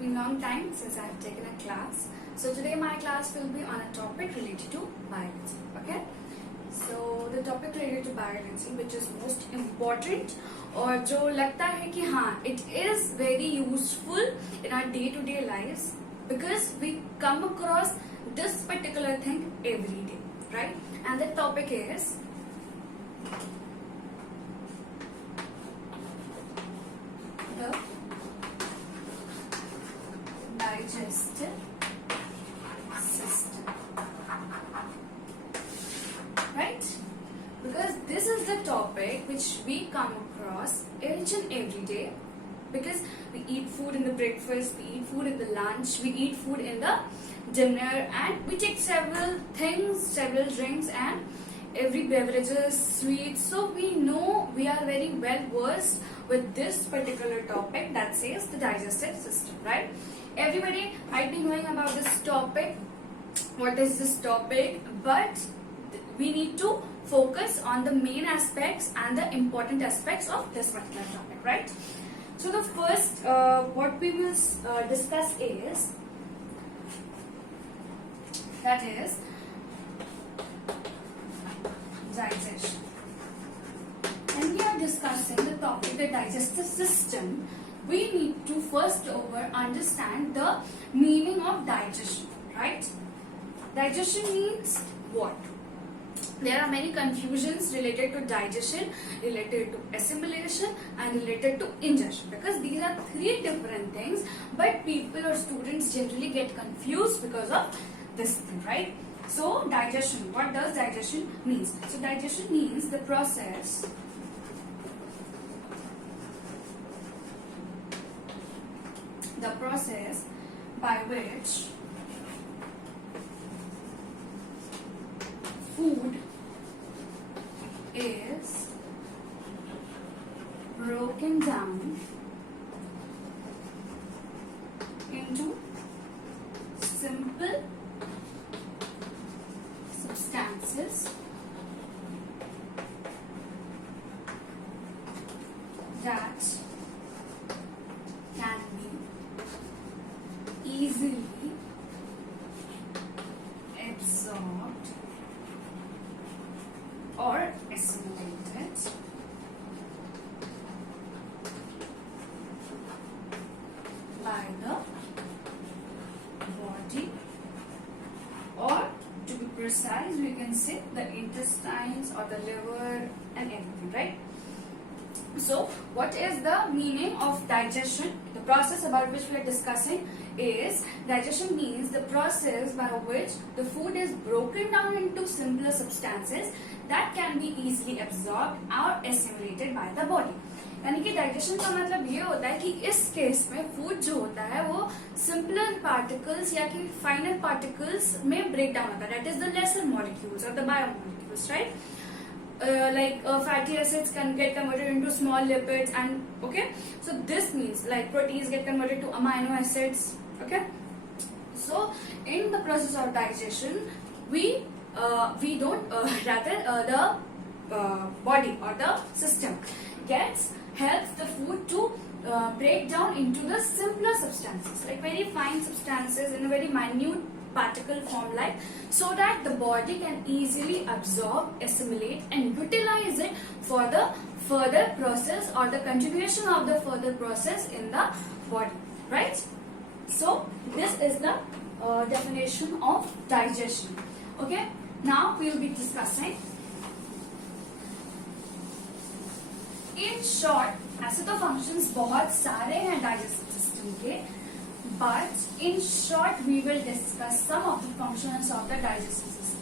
been a long time since I have taken a class. So today my class will be on a topic related to biology. Okay. So the topic related to biology, which is most important, और जो लगता है कि हाँ it is very useful in our day-to-day lives because we come across this particular thing every day, right? And the topic is the digestive system, right? Because this is the topic which we come across each and every day, because we eat food in the breakfast, we eat food in the lunch, we eat food in the dinner, and we take several things, several drinks, and every beverages, sweets. So we know, we are very well versed with this particular topic that says the digestive system, right? Everybody might be knowing about this topic. What is this topic? But we need to focus on the main aspects and the important aspects of this particular topic, right? So the first what we will discuss is, that is digestion. When we are discussing the topic, the digestive system, we need to first over understand the meaning of digestion, right? Digestion means what? There are many confusions related to digestion, related to assimilation, and related to ingestion, because these are three different things, but people or students generally get confused because of this thing, right? So digestion, what does digestion means? So digestion means the process by which food is broken down into simple substances that can be easily absorbed or assimilated by the body, or to be precise, we can say the intestines or the liver and everything, right? So what is the meaning of digestion? The process about which we are discussing is, digestion means the process by which the food is broken down into simpler substances that can be easily absorbed or assimilated by the body. यानी कि digestion का मतलब ये होता है कि इस case में फूड जो होता है वो सिंपलर पार्टिकल्स या कि फाइनर पार्टिकल्स में ब्रेक डाउन होता है, that is the lesser molecules और the biomolecules, right? Like fatty acids can get converted into small lipids, and okay, so this means like proteins get converted to amino acids. Okay, so in the process of digestion, we don't rather the body or the system helps the food to break down into the simpler substances, like very fine substances in a very minute particle form, like, so that the body can easily absorb, assimilate, and utilize it for the further process or the continuation of the further process in the body, right? So this is the definition of digestion. Okay, now we will be discussing in short. ऐसे तो functions बहुत सारे हैं digestive system के, but in short we will discuss some of the functions of the digestive system.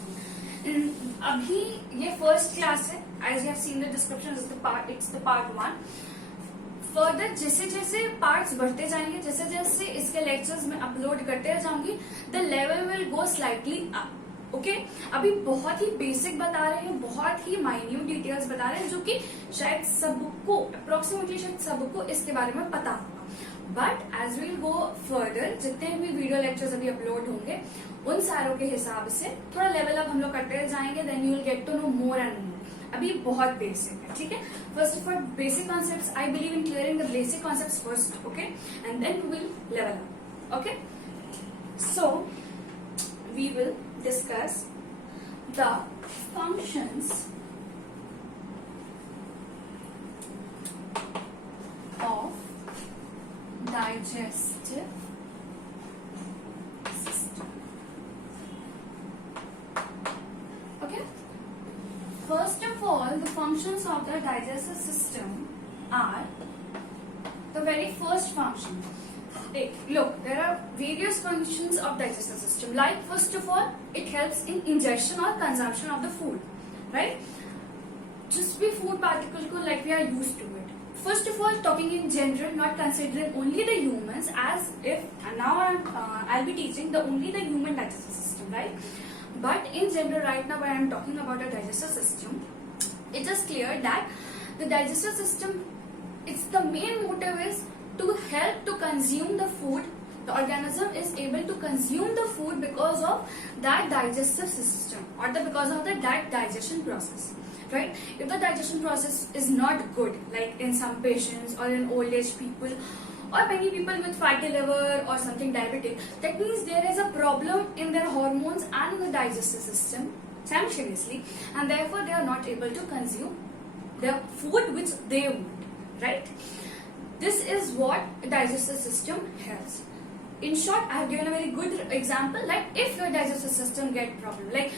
अभी ये first class है, as you have seen the description, it's the part 1. Further जैसे जैसे parts बढ़ते जाएंगे, जैसे जैसे इसके lectures में upload करते जाऊंगी, the level will go slightly up. Okay अभी बहुत ही बेसिक बता रहे हैं, बहुत ही माइन्यूट डिटेल्स बता रहे हैं, जो कि शायद सबको अप्रोक्सीमेटली शायद सबको इसके बारे में पता होगा, but as will go further जितने भी वीडियो लेक्चर्स अभी अपलोड होंगे उन सारों के हिसाब से थोड़ा लेवल अप हम लोग करते जाएंगे, then you will get to know more and more. अभी बहुत बेसिक है, ठीक है. First of all basic concepts, I believe in clearing the basic concepts first, okay, and then we will level up. Okay, so we will discuss the functions of digestive system. Okay, first of all, the functions of the digestive system are the very first function. Look, there are various functions of digestive system. Like, first of all, it helps in ingestion or consumption of the food, right? Just be food particle like we are used to it. First of all, talking in general, not considering only the humans, as if now I'll be teaching only the human digestive system, right? But in general, right now when I'm talking about a digestive system, it is clear that the digestive system, its the main motive is to help to consume the food. The organism is able to consume the food because of that digestive system, or because of that digestion process, right? If the digestion process is not good, like in some patients or in old age people or many people with fatty liver or something diabetic, that means there is a problem in their hormones and in the digestive system simultaneously, and therefore they are not able to consume the food which they want, right? This is what digestive system helps. In short, I have given a very good example. Like, if your digestive system get problem, like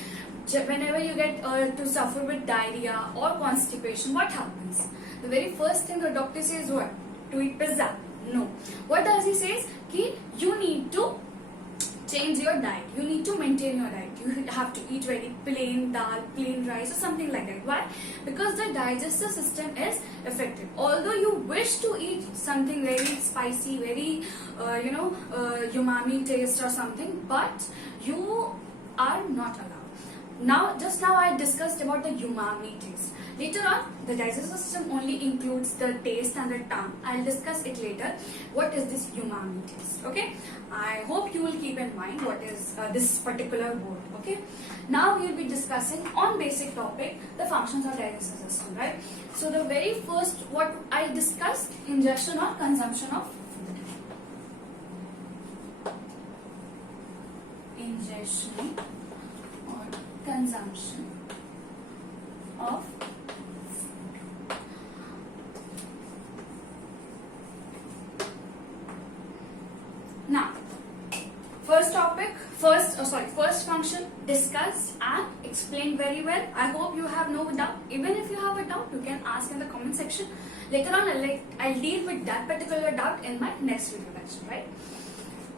whenever you get to suffer with diarrhea or constipation, what happens? The very first thing the doctor says, what? To eat pizza? No. What does he says? Ki you need to change your diet. You need to maintain your diet. You have to eat very plain dal, plain rice or something like that. Why? Because the digestive system is affected. Although you wish to eat something very spicy, very umami taste or something, but you are not allowed. Just now I discussed about the umami taste. Later on, the digestive system only includes the taste and the tongue. I'll discuss it later. What is this umami taste? Okay. I hope you will keep in mind what is this particular word. Okay. Now we will be discussing on basic topic the functions of digestive system. Right. So the very first what I discussed, ingestion or consumption of food. Ingestion or consumption of food. Now, first function discussed and explained very well. I hope you have no doubt. Even if you have a doubt, you can ask in the comment section. Later on, I'll deal with that particular doubt in my next video lecture, right?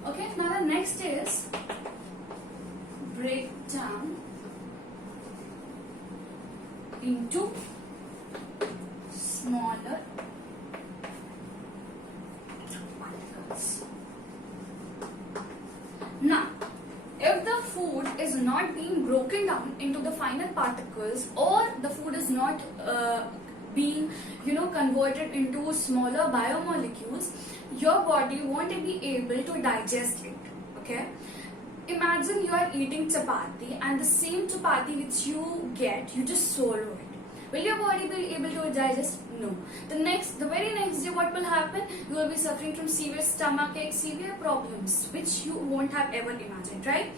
Okay, now the next is breakdown into smaller particles. Now, if the food is not being broken down into the final particles, or the food is not being converted into smaller biomolecules, your body won't be able to digest it. Okay, imagine you are eating chapati and the same chapati which you get, you just swallow it. Will your body be able to digest? No. The very next day, what will happen? You will be suffering from severe stomachache, severe problems, which you won't have ever imagined, right?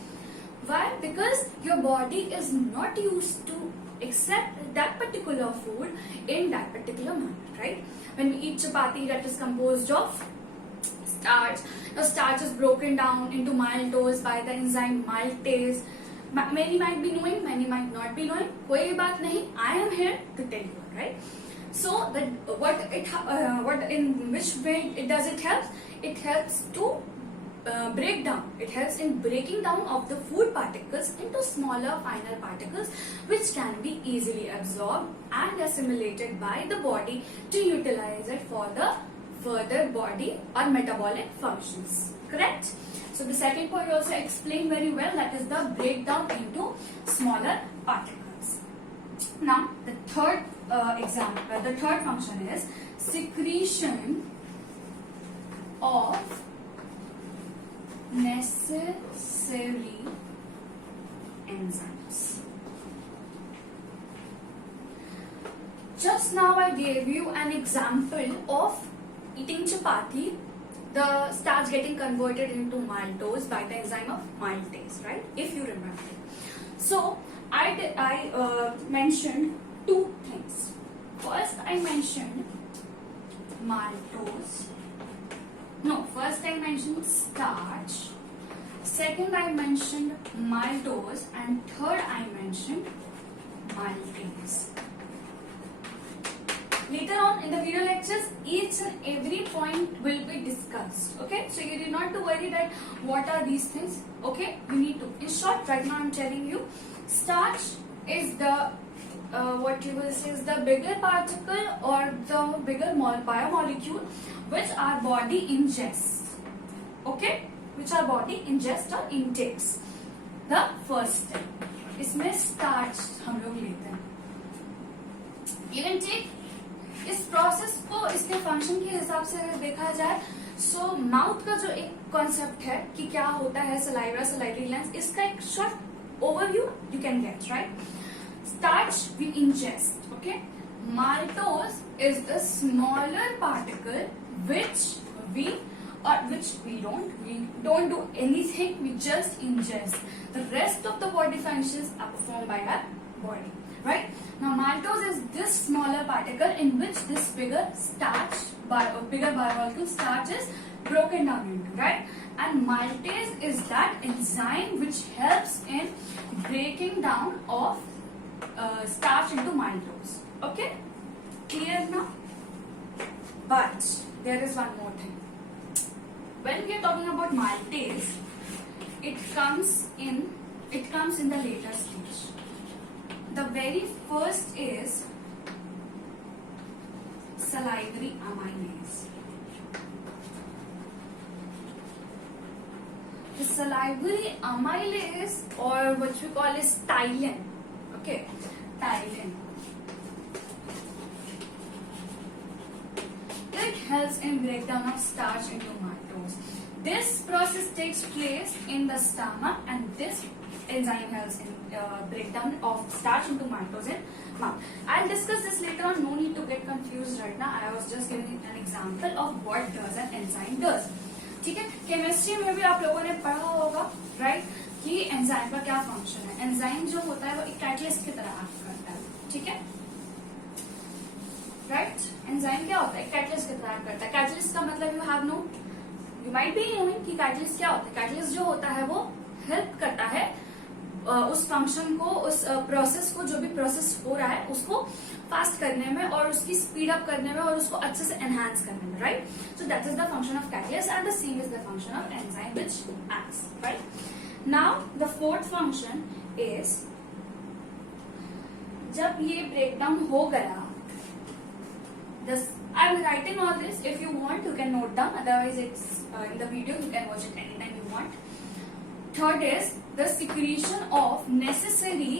Why? Because your body is not used to accept that particular food in that particular manner, right? When we eat chapati, that is composed of starch. The starch is broken down into maltose by the enzyme maltase. Many might be knowing, many might not be knowing. कोई बात नहीं. I am here to tell you, right? So in which way does it help? It helps to break down. It helps in breaking down of the food particles into smaller, finer particles, which can be easily absorbed and assimilated by the body to utilize it for the further body or metabolic functions. Correct? So the second point also explained very well, that is the breakdown into smaller particles. Now the third the third function is secretion of necessary enzymes. Just now I gave you an example of eating chapati the starch getting converted into maltose by the enzyme of maltase, right? If you remember. So I mentioned two things. First I mentioned maltose. No, first I mentioned starch. Second I mentioned maltose, and third I mentioned maltase. Later on in the video lectures, each and every point will be discussed. Okay, so you need not to worry that what are these things. Okay, you need to. In short, right now I'm telling you, starch is the what you will say is the bigger particle or the bigger biomolecule which our body ingests. Okay, which our body ingests or intakes. The first step, इसमें starch हम लोग लेते हैं. You can take इस process को इसके function के हिसाब से अगर देखा जाए, सो माउथ का जो एक कॉन्सेप्ट है कि क्या होता है सलाइवा सलाइवरी ग्लैंड्स, इसका एक short overview you can get, right. Starch we ingest, okay. Maltose is the smaller particle which we don't do anything, we just ingest. The rest of the body functions are performed by our body, right? Now maltose is this smaller particle in which this bigger biomolecule starch is broken down into, right? And maltase is that enzyme which helps in breaking down of starch into maltose. Okay, clear now? But there is one more thing. When we are talking about maltase, it comes in the later stage. The very first is salivary amylase. The salivary amylase, or what we call is ptyalin. Okay, ptyalin. It helps in breakdown of starch into maltose. This process takes place in the stomach, and this enzyme helps in breakdown of starch into maltose in mouth. I'll discuss this later on. No need to get confused right now. I was just giving an example of what does an enzyme does. ठीक है, chemistry में भी आप लोगों ने पढ़ा होगा, right, कि एंजाइम का क्या फंक्शन है. एंजाइम जो होता है वो एक कैटलिस्ट की तरह एक्ट करता है. ठीक है, राइट. एंजाइम क्या होता है? कैटलिस्ट की तरह एक्ट करता है. कैटलिस्ट का मतलब यू माइट बी नोइंग कि कैटलिस्ट क्या होता है. कैटलिस्ट जो होता है वो हेल्प करता है उस फंक्शन को, उस प्रोसेस को, जो भी प्रोसेस हो रहा है उसको फास्ट करने में और उसकी स्पीड अप करने में और उसको अच्छे से एनहांस करने में, right. So that is the function of catalyst and the same is the function of enzyme which acts, right. Now the fourth function is, जब ये ब्रेकडाउन हो गया, I am writing all this. If you want, you can note down. Otherwise, it's in the video. You can watch it anytime you want. Third is the secretion of necessary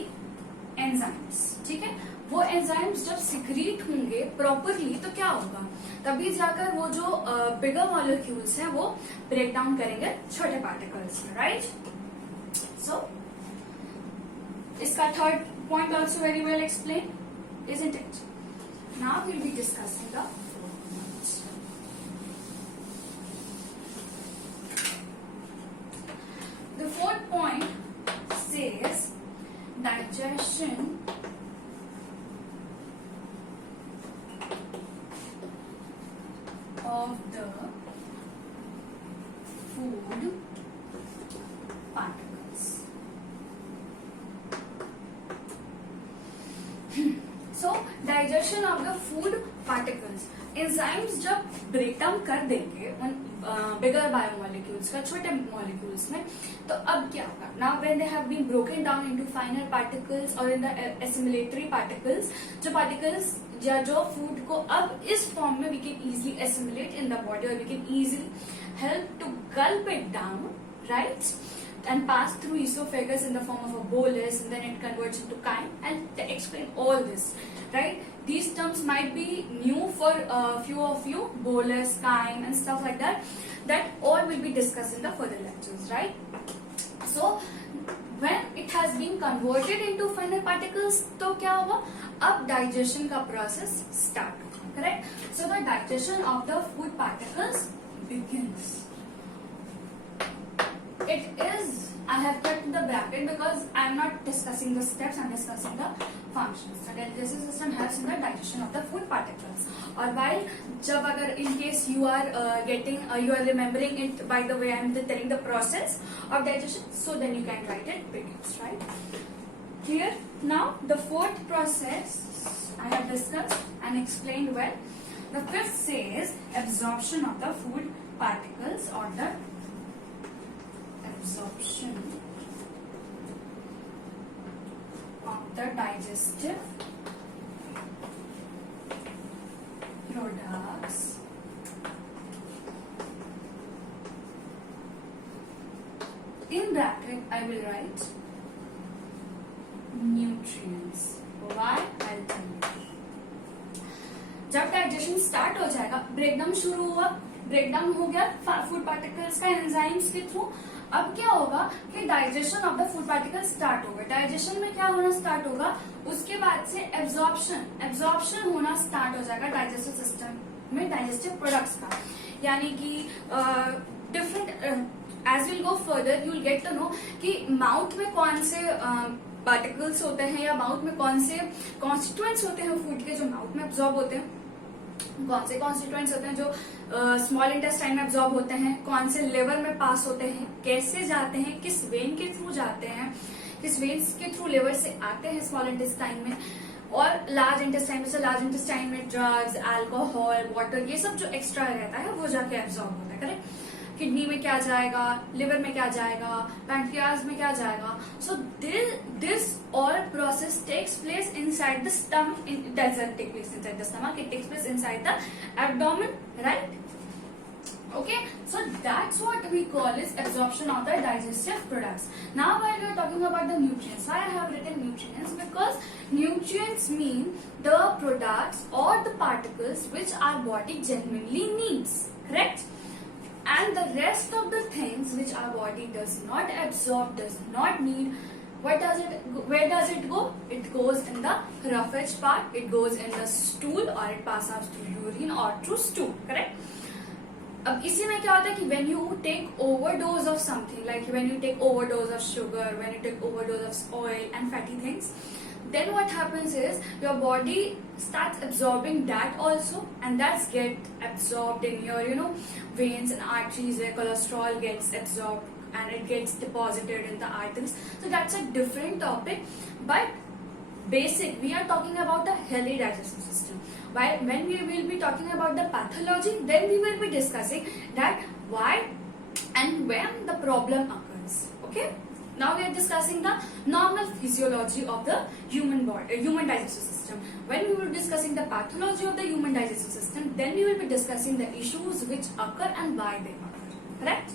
enzymes. ठीक है, वो enzymes जब secrete होंगे properly तो क्या होगा, तभी जाकर वो जो bigger molecules हैं वो break down करेंगे छोटे particles में, right? So इसका third point also very well explained, isn't it? Now we'll be discussing the fourth point. The fourth point says digestion of the food particles. So digestion of the food particles, enzymes जब break down कर देंगे उन bigger biomolecules का छोटे molecules में, तो अब क्या होगा? Now when they have been broken down into finer particles or in the assimilatory particles, जो particles या जो food को अब इस form में we can easily assimilate in the body, or we can easily help to gulp it down, right? And pass through esophagus in the form of a bolus, and then it converts into chyme. And explain all this, right? These terms might be new for a few of you, bolus, chyme, and stuff like that. That all will be discussed in the further lectures, right? So when it has been converted into finer particles, तो क्या होगा? अब digestion का process start होगा, correct? So the digestion of the food particles begins. It is, I have kept the bracket because I am not discussing the steps, I am discussing the functions. The digestive system helps in the digestion of the food particles. और while जब अगर in case you are remembering it by the way I am telling the process of digestion, so then you can write it begins, right? Clear? Now the fourth process I have discussed and explained well. The fifth says absorption of the food particles or the absorption of the digestive products in bracket I will write nutrients. Why? I'll tell you. जब digestion start हो जाएगा, breakdown शुरू हुआ, breakdown हो गया food particles का enzymes के through. अब क्या होगा कि digestion of the food particles start होगा. डाइजेशन में क्या होना स्टार्ट होगा, उसके बाद से एब्जॉर्प्शन होना स्टार्ट हो जाएगा डाइजेस्टिव सिस्टम में डाइजेस्टिव प्रोडक्ट्स का. यानी कि different as will go further you will get to know कि माउथ में कौन से पार्टिकल्स होते हैं या माउथ में कौन से कॉन्स्टिट्यूएंट्स होते हैं फूड के जो माउथ में एब्जॉर्ब होते हैं, कौन से कॉन्स्टिट्यूएंट्स होते हैं जो स्मॉल इंटेस्टाइन में एब्जॉर्ब होते हैं, कौन से लिवर में पास होते हैं, कैसे जाते हैं, किस वेन के थ्रू जाते हैं, किस वेन्स के थ्रू लिवर से आते हैं स्मॉल इंटेस्टाइन में, और लार्ज इंटेस्टाइन में से लार्ज इंटेस्टाइन में ड्रग्स, अल्कोहल, वाटर, ये सब जो एक्स्ट्रा रहता है वो जाके एब्जॉर्ब होता है. करेक्ट? किडनी में क्या जाएगा, लिवर में क्या जाएगा, पैंक्रियाज में क्या जाएगा. So this all process takes place inside the stomach. It doesn't take place inside the stomach. It takes place inside the abdomen, right? Okay, so that's what we call is absorption of the digestive products. Now, while we are talking about the nutrients, why I have written nutrients? Because nutrients mean the products or the particles which our body genuinely needs. Correct? And the rest of the things which our body does not absorb, does not need, where does it go? It goes in the roughage part, it goes in the stool, or it passes through urine or through stool. Correct? अब इसी में क्या होता है कि when you take overdose of something, like when you take overdose of sugar, when you take overdose of oil and fatty things, then what happens is your body starts absorbing that also, and that's get absorbed in your veins and arteries where cholesterol gets absorbed and it gets deposited in the arteries. So that's a different topic, but basic we are talking about the healthy digestive system. While when we will be talking about the pathology, then we will be discussing that why and when the problem occurs. Okay? Now we are discussing the normal physiology of the human body, human digestive system. When we were discussing the pathology of the human digestive system, then we will be discussing the issues which occur and why they occur. Correct?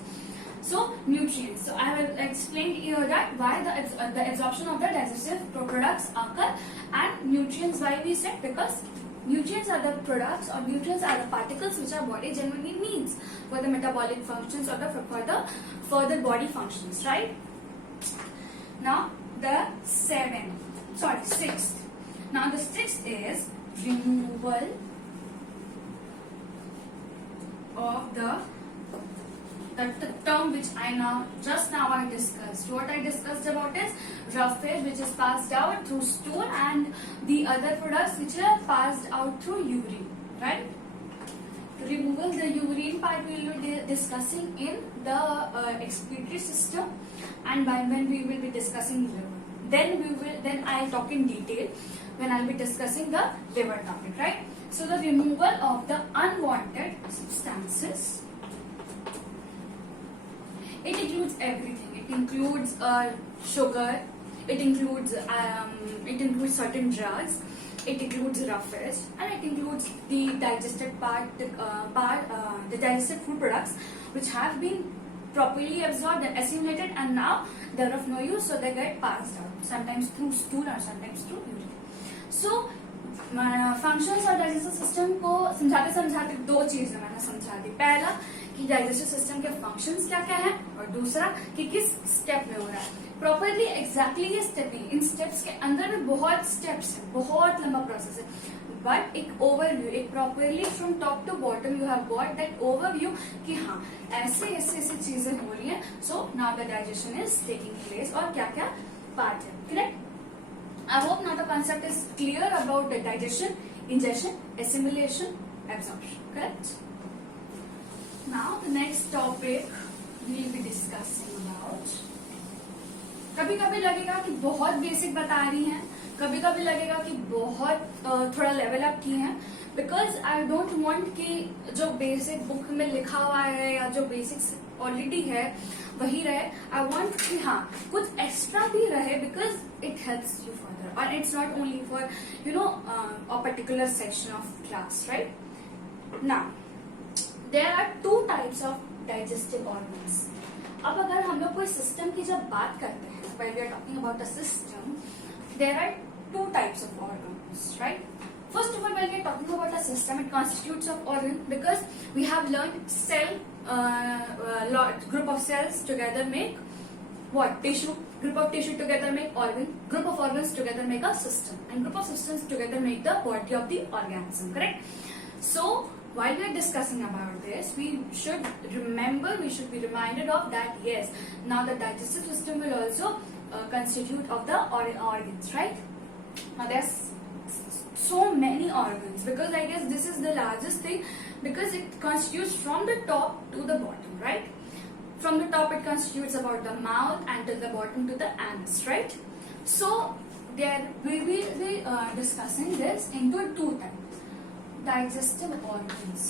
So nutrients. So I have explained here that why the absorption of the digestive products occur, and nutrients why we said because nutrients are the products or nutrients are the particles which our body genuinely needs for the metabolic functions or for the further body functions, right? Now the sixth. Now the sixth is removal of the term which I just now I discussed. What I discussed about is roughage, which is passed out through stool, and the other products which are passed out through urine, right? Removal, the urine part we will be discussing in the excretory system, and when we will be discussing liver, then I'll talk in detail when I'll be discussing the liver topic, right? So the removal of the unwanted substances, it includes everything. It includes sugar, it includes certain drugs, it includes roughage, and it includes the digested the digested food products which have been properly absorbed and assimilated, and now they're of no use, so they get passed out, sometimes through stool or sometimes through urine. So functions और digestive system को समझाते समझाते दो चीजें मैंने समझा दी. पहला कि डाइजेस्टिव सिस्टम के फंक्शंस क्या क्या है, और दूसरा कि किस स्टेप में हो रहा है. प्रॉपरली एग्जैक्टली ये स्टेप नहीं, इन स्टेप्स के अंदर में बहुत स्टेप्स है, बहुत लंबा प्रोसेस है. बट एक ओवरव्यू, एक properly from top to bottom you have got that overview कि हाँ ऐसे ऐसे ऐसे चीजें हो रही हैं. So now the digestion is taking place और क्या क्या पार्ट है. Correct. I hope now the concept is clear about the digestion, ingestion, assimilation, absorption. Correct? Now the next topic we will be discussing about. कभी कभी लगेगा कि बहुत basic बता रही हैं, कभी कभी लगेगा कि बहुत थोड़ा लेवल अप की हैं, बिकॉज आई डोंट वांट कि जो बेसिक बुक में लिखा हुआ है या जो बेसिक्स ऑलरेडी है वही रहे. आई वांट कि हाँ कुछ एक्स्ट्रा भी रहे, because it helps you further और it's not only for a particular section of class. Right. Now there are two types of digestive organs. अब अगर हम लोग कोई सिस्टम की जब बात करते हैं, when we are talking about a system, there are two types of organs, right? First of all, when we are talking about a system, it constitutes of organ because we have learned cell, group of cells together make what? Tissue. Group of tissue together make organ. Group of organs together make a system, and group of systems together make the body of the organism. Correct? So while we are discussing about this, we should remember, we should be reminded of that. Yes, now the digestive system will also constitute of the organs, right? Now there's so many organs because I guess this is the largest thing because it constitutes from the top to the bottom, right? From the top it constitutes about the mouth and to the bottom to the anus, right? So there we will be discussing this into two types. Digestive organs.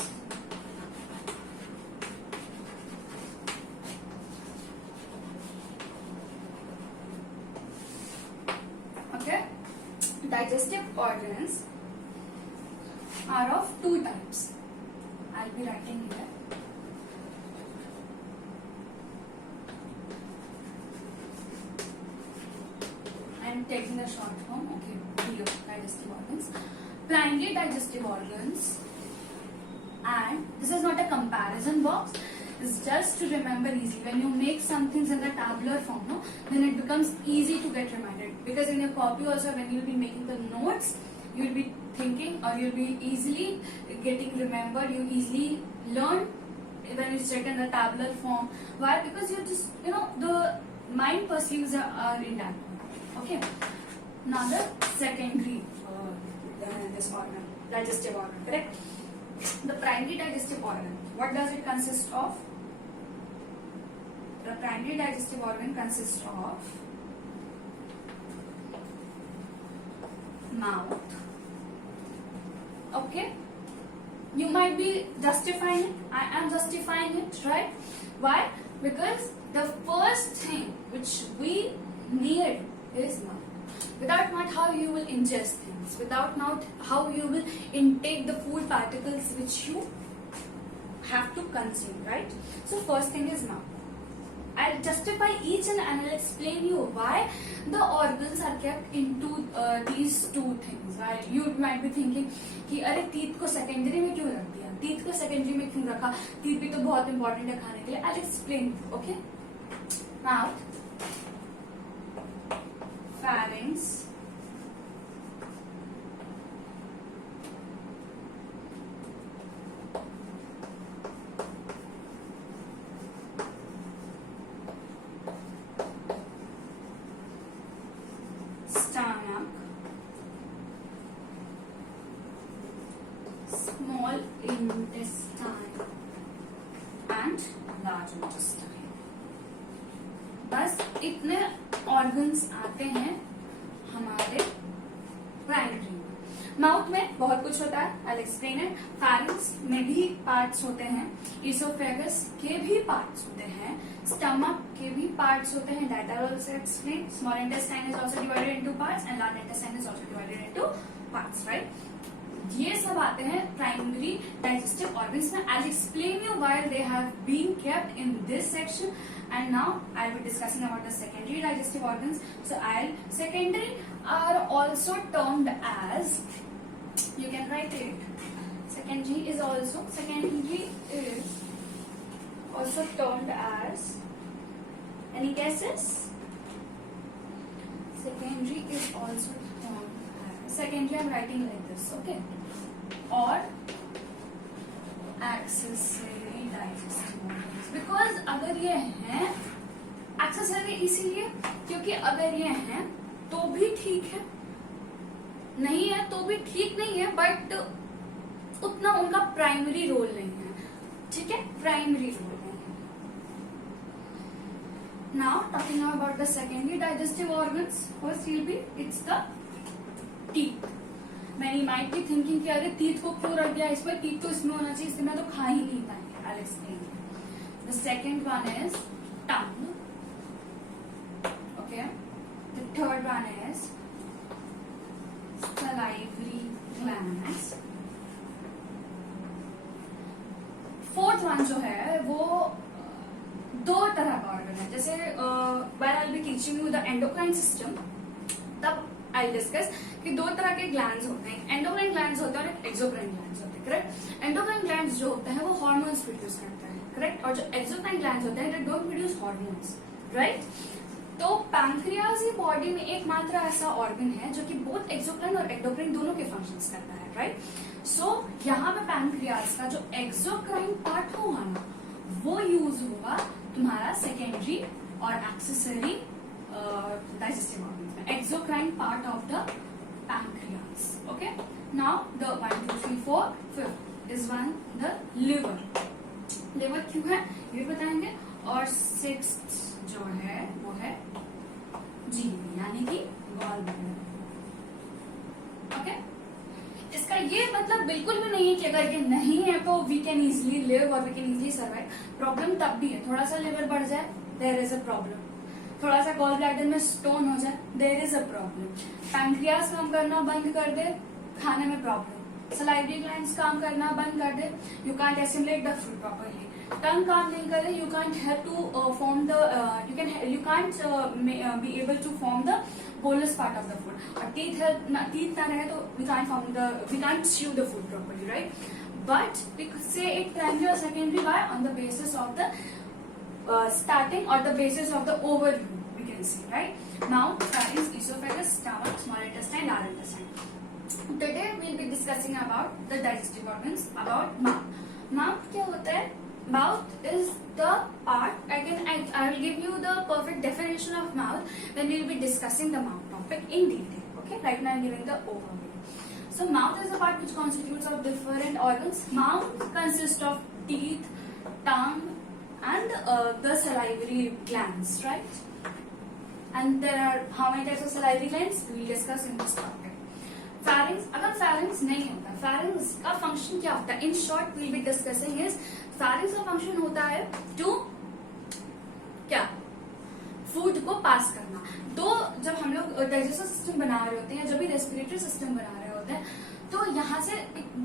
Okay, digestive organs are of two types. I'll be writing here. I'm taking the short form. Okay, digestive organs. Primary digestive organs, and this is not a comparison box, it's just to remember easy. When you make some things in the tabular form, no, then it becomes easy to get reminded, because in your copy also when you'll be making the notes, you'll be thinking or you'll be easily getting remembered, you easily learn when it's written in the tabular form. Why? Because you just, the mind perceives are in that form. Okay, now the secondary this organ, digestive organ, correct? The primary digestive organ, what does it consist of? The primary digestive organ consists of mouth. Okay, you might be justifying it. I am justifying it, right? Why? Because the first thing which we need is mouth. Without mouth, how you will ingest things? Without mouth, how you will intake the food particles which you have to consume, right? So first thing is mouth. I'll justify each and I'll explain you why the organs are kept into these two things. Right? You might be thinking कि अरे teeth को secondary में क्यों रख दिया? Teeth को secondary में क्यों रखा? Teeth भी तो बहुत important है खाने के लिए. I'll explain. Okay? Mouth, pharynx, stomach, small intestine and large intestine. बस इतने ऑर्गन्स आते हैं हमारे प्राइमरी में. माउथ में बहुत कुछ होता है. I explain it. फैरिंक्स में भी पार्ट्स होते हैं. इसोफेगस के भी पार्ट्स होते हैं. स्टमक के भी पार्ट्स होते हैं. That are also explain. Small intestine is also divided into parts and large intestine is also divided into parts, right? ये सब आते हैं प्राइमरी डाइजेस्टिव ऑर्गन्स में. I explain you why they have been kept in this section. And now I'll be discussing about the secondary digestive organs. So secondary are also termed as, you can write it. Secondary is also termed as, any guesses? Secondary is also termed as, secondary I'm writing like this, okay, or accessory digestive organs, because अगर ये हैं accessory इसीलिए क्योंकि अगर ये हैं तो भी ठीक है, नहीं है तो भी ठीक नहीं है, बट उतना उनका प्राइमरी रोल नहीं है, ठीक है, प्राइमरी रोल नहीं है. Now talking about the secondary digestive organs, first will be it's the teeth. Many might be thinking कि अरे teeth को क्यों रख दिया इस पर, teeth तो इसमें होना चाहिए, इसमें मैं तो खा ही नहीं पाएंगे. I'll explain. The second one is tongue. Okay. The third one is salivary glands. Fourth one जो है वो दो तरह का ऑर्गन है. जैसे when I'll be teaching you the endocrine system, तब I'll discuss कि दो तरह के ग्लैंड्स होते हैं, एंडोक्राइन ग्लैंड्स होते हैं और एक्सोक्राइन ग्लैंड्स होते हैं, करेक्ट. एंडोक्राइन ग्लैंड्स जो होते हैं वो हार्मोन्स प्रोड्यूस करते हैं, करेक्ट, और जो एक्सोक्राइन ग्लैंड्स होते हैं they don't produce hormones, right. तो पैंक्रियाज ही बॉडी में एकमात्र ऐसा ऑर्गन है जो कि बोथ एक्सोक्राइन और एंडोक्राइन दोनों के फंक्शंस करता है, राइट. सो यहाँ पे पैंक्रियाज का जो एक्सोक्राइन पार्ट होगा ना वो यूज होगा तुम्हारा सेकेंडरी और एक्सेसरी digestive organs में. Exocrine part of the pancreas. Okay. Now the 1, 2, 3, 4, 5th is one the liver. Liver क्यों है ये बताएंगे. और 6th जो है वो है जीवी यानी कि गॉल ब्लैडर. ओके. इसका ये मतलब बिल्कुल भी नहीं है कि अगर ये नहीं है तो वी कैन इजिली लिव और we can easily survive. Problem तब भी है, थोड़ा सा लिवर बढ़ जाए देयर इज अ प्रॉब्लम, थोड़ा सा गॉल ब्लैडर में स्टोन हो जाए there is a problem, pancreas काम करना बंद कर दे खाने में प्रॉब्लम, सलाइवरी ग्लैंड्स काम करना बंद कर दे you can't assimilate the food properly, tongue काम नहीं करे you can't help to form the you can't be able to form the bolus part of the food, और teeth ना रहे तो we can't chew the food properly, right. But we could say it primary or secondary by on the basis of the starting or the basis of the overview we can say, right. Now pharynx, esophagus, stomach, small intestine, large intestine. Today we'll be discussing about the digestive organs, about mouth. Mouth क्या होता है? Mouth is the part, I will give you the perfect definition of mouth when we will be discussing the mouth topic in detail. Okay, right now I am giving the overview. So mouth is the part which constitutes of different organs. Mouth consists of teeth, tongue and the salivary glands, right. And there are how many types of salivary glands we will discuss in this topic. Pharynx, अगर pharynx नहीं होता, pharynx का function क्या होता है? In short we will be discussing is pharynx का function होता है to क्या फूड को पास करना. तो जब हम लोग डाइजेस्टिव सिस्टम बना रहे होते हैं, जब भी रेस्पिरेटरी सिस्टम बना रहे होते हैं, तो यहाँ से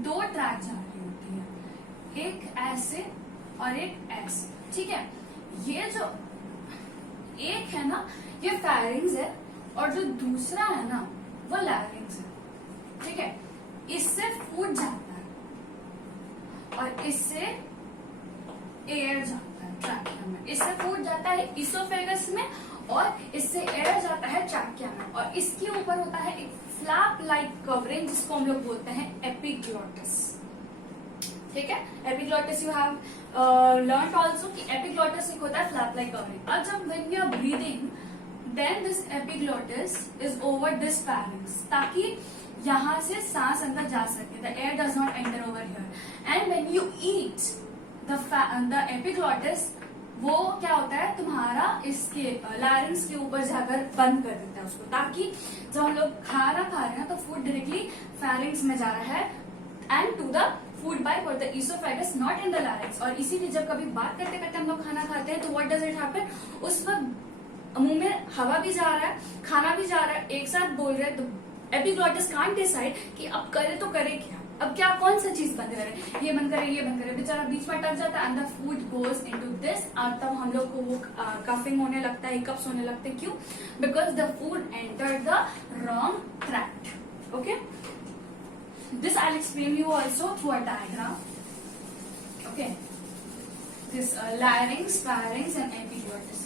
दो ट्रैक जा रही होती है, एक ऐसे और एक ऐसे, ठीक है. ये जो एक है ना ये pharynx है और जो दूसरा है ना वो larynx है, ठीक है. इससे फूड जाता है और इससे एयर जाता है ट्रैकिया में, इससे फूड जाता है इसोफेगस में और इससे एयर जाता है ट्रैकिया में, और इसके ऊपर होता है एक फ्लैप लाइक कवरिंग जिसको हम लोग बोलते हैं एपिग्लॉटिस, ठीक है. Epiglottis you have learned also कि एपिग्लॉटिस एक होता है फ्लैप लाइक कवरिंग. अब जब when you are breathing then this epiglottis is over this pharynx ताकि यहाँ से सांस अंदर जा सके. The air does not enter over here and when you eat the epiglottis वो क्या होता है तुम्हारा इसके लैरिंक्स के ऊपर जाकर बंद कर देता है उसको, ताकि जब हम लोग खाना खा रहे हैं तो फूड डायरेक्टली pharynx में जा रहा है and to the food pipe और the oesophagus not in the larynx. और इसीलिए जब कभी बात करते करते हम लोग खाना खाते हैं तो व्हाट डज इट हैपन, उस वक्त मुंह में हवा भी जा रहा है खाना भी जा रहा है, एक साथ बोल रहे हैं. तो एपिग्लॉटिस कांट डिसाइड कि अब करे तो करे क्या, अब क्या कौन सा चीज बंद करे, ये बंद करे ये बंद करे, बेचारा बीच में अटक जाता है and the food goes into this. और तब हम लोग को वो कफिंग होने लगता है, हिकअप्स होने लगते हैं. क्यों? Because the food enter the wrong tract. Okay, this I will explain you also through a diagram. Okay, this larynx, pharynx and epiglottis.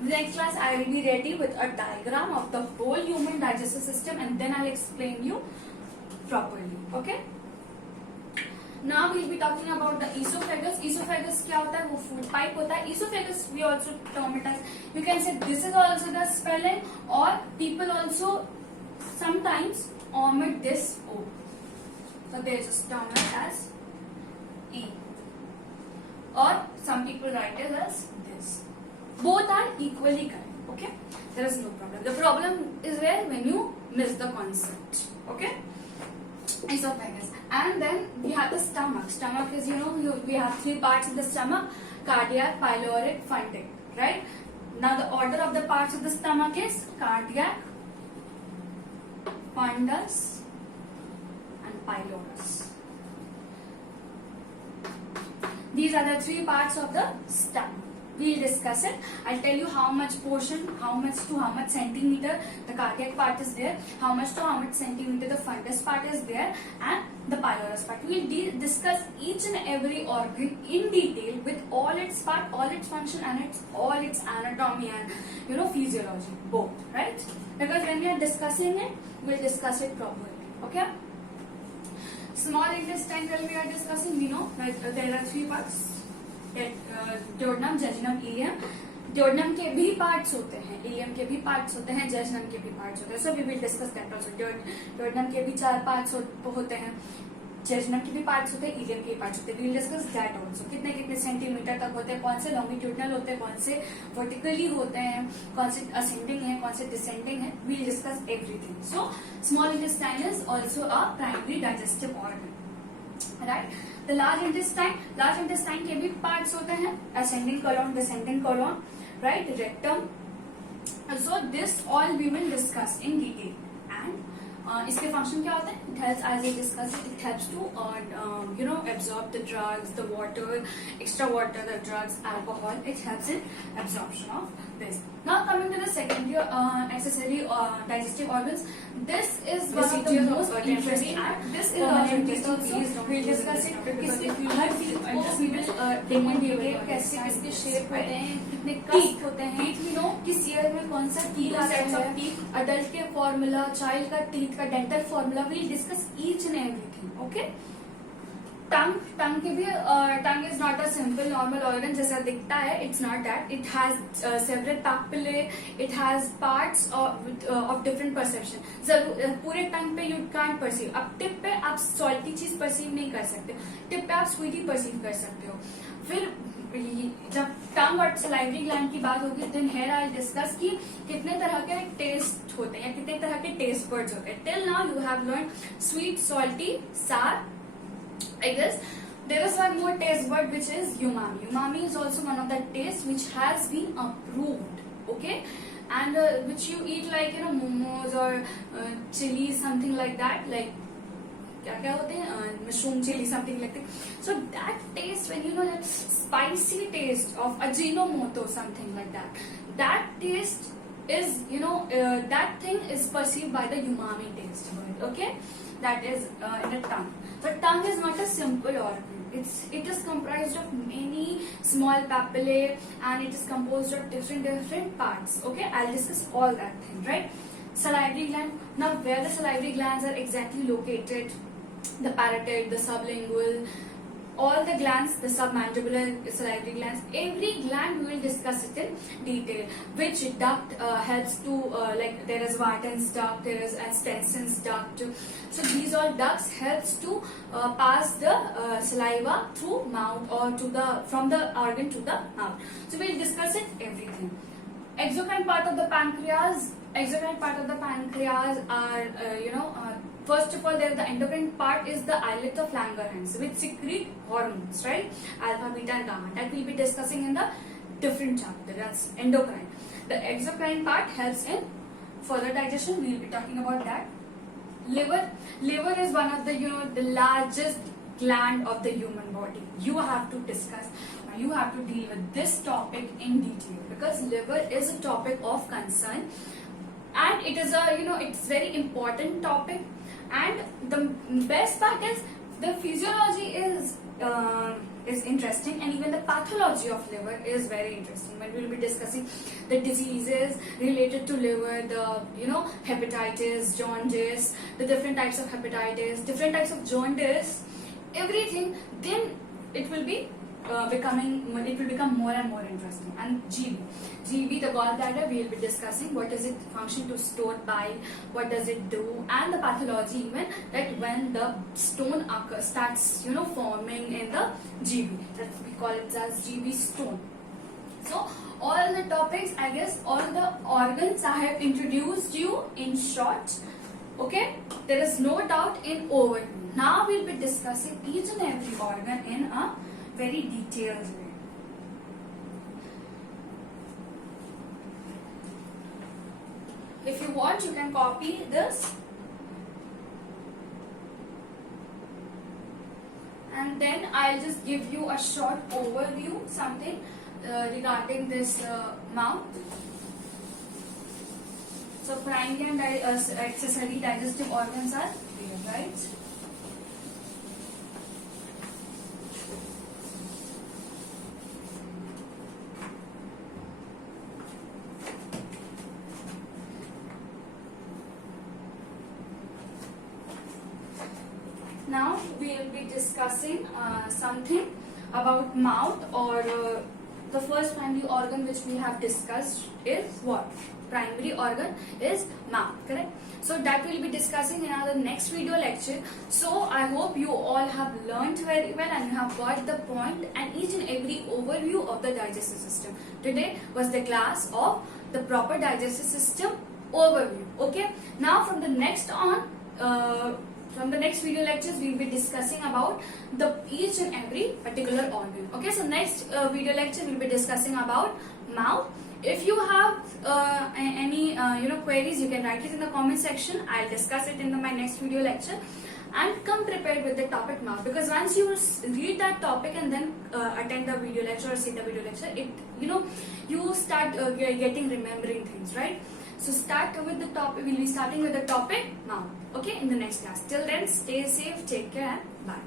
Next class I will be ready with a diagram of the whole human digestive system and then I'll explain you properly. Okay. Now we'll be talking about the esophagus. Esophagus क्या होता है? वो food pipe होता है. Esophagus we also term it as, you can say this is also the spelling, or people also sometimes omit this O. So they just term it as E. Or some people write it as this. Both are equally correct. Okay, there is no problem. The problem is where when you miss the concept. Okay, esophagus, and then we have the stomach. Stomach is, we have three parts in the stomach: cardiac, pyloric, fundus. Right? Now the order of the parts of the stomach is cardiac, fundus, and pylorus. These are the three parts of the stomach. We'll discuss it. I'll tell you how much portion, how much to how much centimeter the cardiac part is there, how much to how much centimeter the fundus part is there, and the pylorus part. We'll discuss each and every organ in detail with all its part, all its function, and all its anatomy and physiology, both, right? Because when we are discussing it, we'll discuss it properly. Okay? Small intestine, when we are discussing, we know that there are three parts: duodenum, jejunum, ileum. Duodenum के भी parts होते हैं, ileum के भी parts होते हैं, jejunum के भी parts होते हैं. So we will discuss that also. Duodenum के भी 4 parts होते हैं, jejunum के भी parts होते हैं, ileum के भी parts होते हैं. We will discuss that also. कितने कितने सेंटीमीटर तक होते हैं, कौन से longitudinal होते हैं, कौन से vertically होते हैं, कौन से ascending है, कौन से descending है. We will discuss everything. So small intestine is also a primary digestive organ. Right? The large intestine के भी parts होते हैं: ascending colon, descending colon, right? Rectum. So this all we will discuss in detail. And इसके function क्या होते हैं? It helps, as I discussed, it helps to absorb the drugs, the water, extra water, the drugs, alcohol. It helps in absorption of this. Now coming to the secondary accessory digestive organs. This is one of the most interesting. This is one interesting. We'll discuss it. हर चीज को we will demonstrate कैसे किसके shape होते हैं, कितने teeth होते हैं, किस year में कौन सा teeth आता है, adult के formula, child का teeth का dental formula. We'll discuss each and everything. Okay? tongue के भी tongue is not a simple normal organ जैसा दिखता है. It's not that. It has several papillae. It has parts of different perception. जरूर पूरे tongue पे you can't perceive. अब tip पे आप salty चीज perceive नहीं कर सकते, tip पे आप sweety perceive कर सकते हो. फिर जब टंग और सलाइवरी ग्लैंड की बात होगी, then here I'll discuss कि कितने तरह के टेस्ट होते हैं या कितने तरह के टेस्ट बर्ड्स होते हैं. Till now you have learned sweet, salty, sour. I guess there is one more taste bud which is umami. Umami is also one of the tastes which has been approved. Okay, and which you eat like momos or chili, something like that. Like क्या होते हैं, mushroom chili, something like that. So that taste, when that spicy taste of Ajinomoto, something like that. That taste is that thing is perceived by the umami taste bud. Okay, that is in the tongue. But tongue is not a simple organ. It is comprised of many small papillae and it is composed of different parts. Okay, I'll discuss all that thing, right? Salivary gland. Now, where the salivary glands are exactly located, the parotid, the sublingual, all the glands, the submandibular salivary glands, every gland we will discuss it in detail. Which duct helps to, like there is Vartan's duct, there is Stenson's duct. So these all ducts helps to pass the saliva through mouth or from the organ to the mouth. So we will discuss it everything. Exocrine part of the pancreas. Exocrine part of the pancreas are first of all, there the endocrine part is the islet of Langerhans, which secrete hormones, right? Alpha, beta, and gamma. That we'll be discussing in the different chapter. That's endocrine. The exocrine part helps in further digestion. We'll be talking about that. Liver. Liver is one of the the largest gland of the human body. You have to discuss. You have to deal with this topic in detail because liver is a topic of concern, and it is a it's very important topic. And the best part is the physiology is is interesting, and even the pathology of liver is very interesting. When we will be discussing the diseases related to liver, the hepatitis, jaundice, the different types of hepatitis, different types of jaundice, everything, then it will become more and more interesting. And GB, the gallbladder, we will be discussing what does it function to store bile, what does it do, and the pathology even, that when the stone starts forming in the GB, that we call it as GB stone. So all the topics, I guess all the organs I have introduced you in short. Okay, there is no doubt in overview. Now we'll be discussing each and every organ in a very detailed way. If you want, you can copy this, and then I'll just give you a short overview, something regarding this mouth. So primary and accessory digestive organs are there, right? Now we will be discussing something about mouth, or the first primary organ which we have discussed is what? Primary organ is mouth, correct? So that we will be discussing in our next video lecture. So I hope you all have learned very well and you have got the point and each and every overview of the digestive system. Today was the class of the proper digestive system overview. Okay, now from the next video lectures we will be discussing about the each and every particular organ. Okay, so next video lecture we will be discussing about mouth. If you have any queries, you can write it in the comment section. I'll discuss it in my next video lecture. And come prepared with the topic mouth, because once you read that topic and then attend the video lecture or see the video lecture, you start remembering things, right? So start with the topic. We'll be starting with the topic mouth. Okay, in the next class. Till then, stay safe, take care, and bye.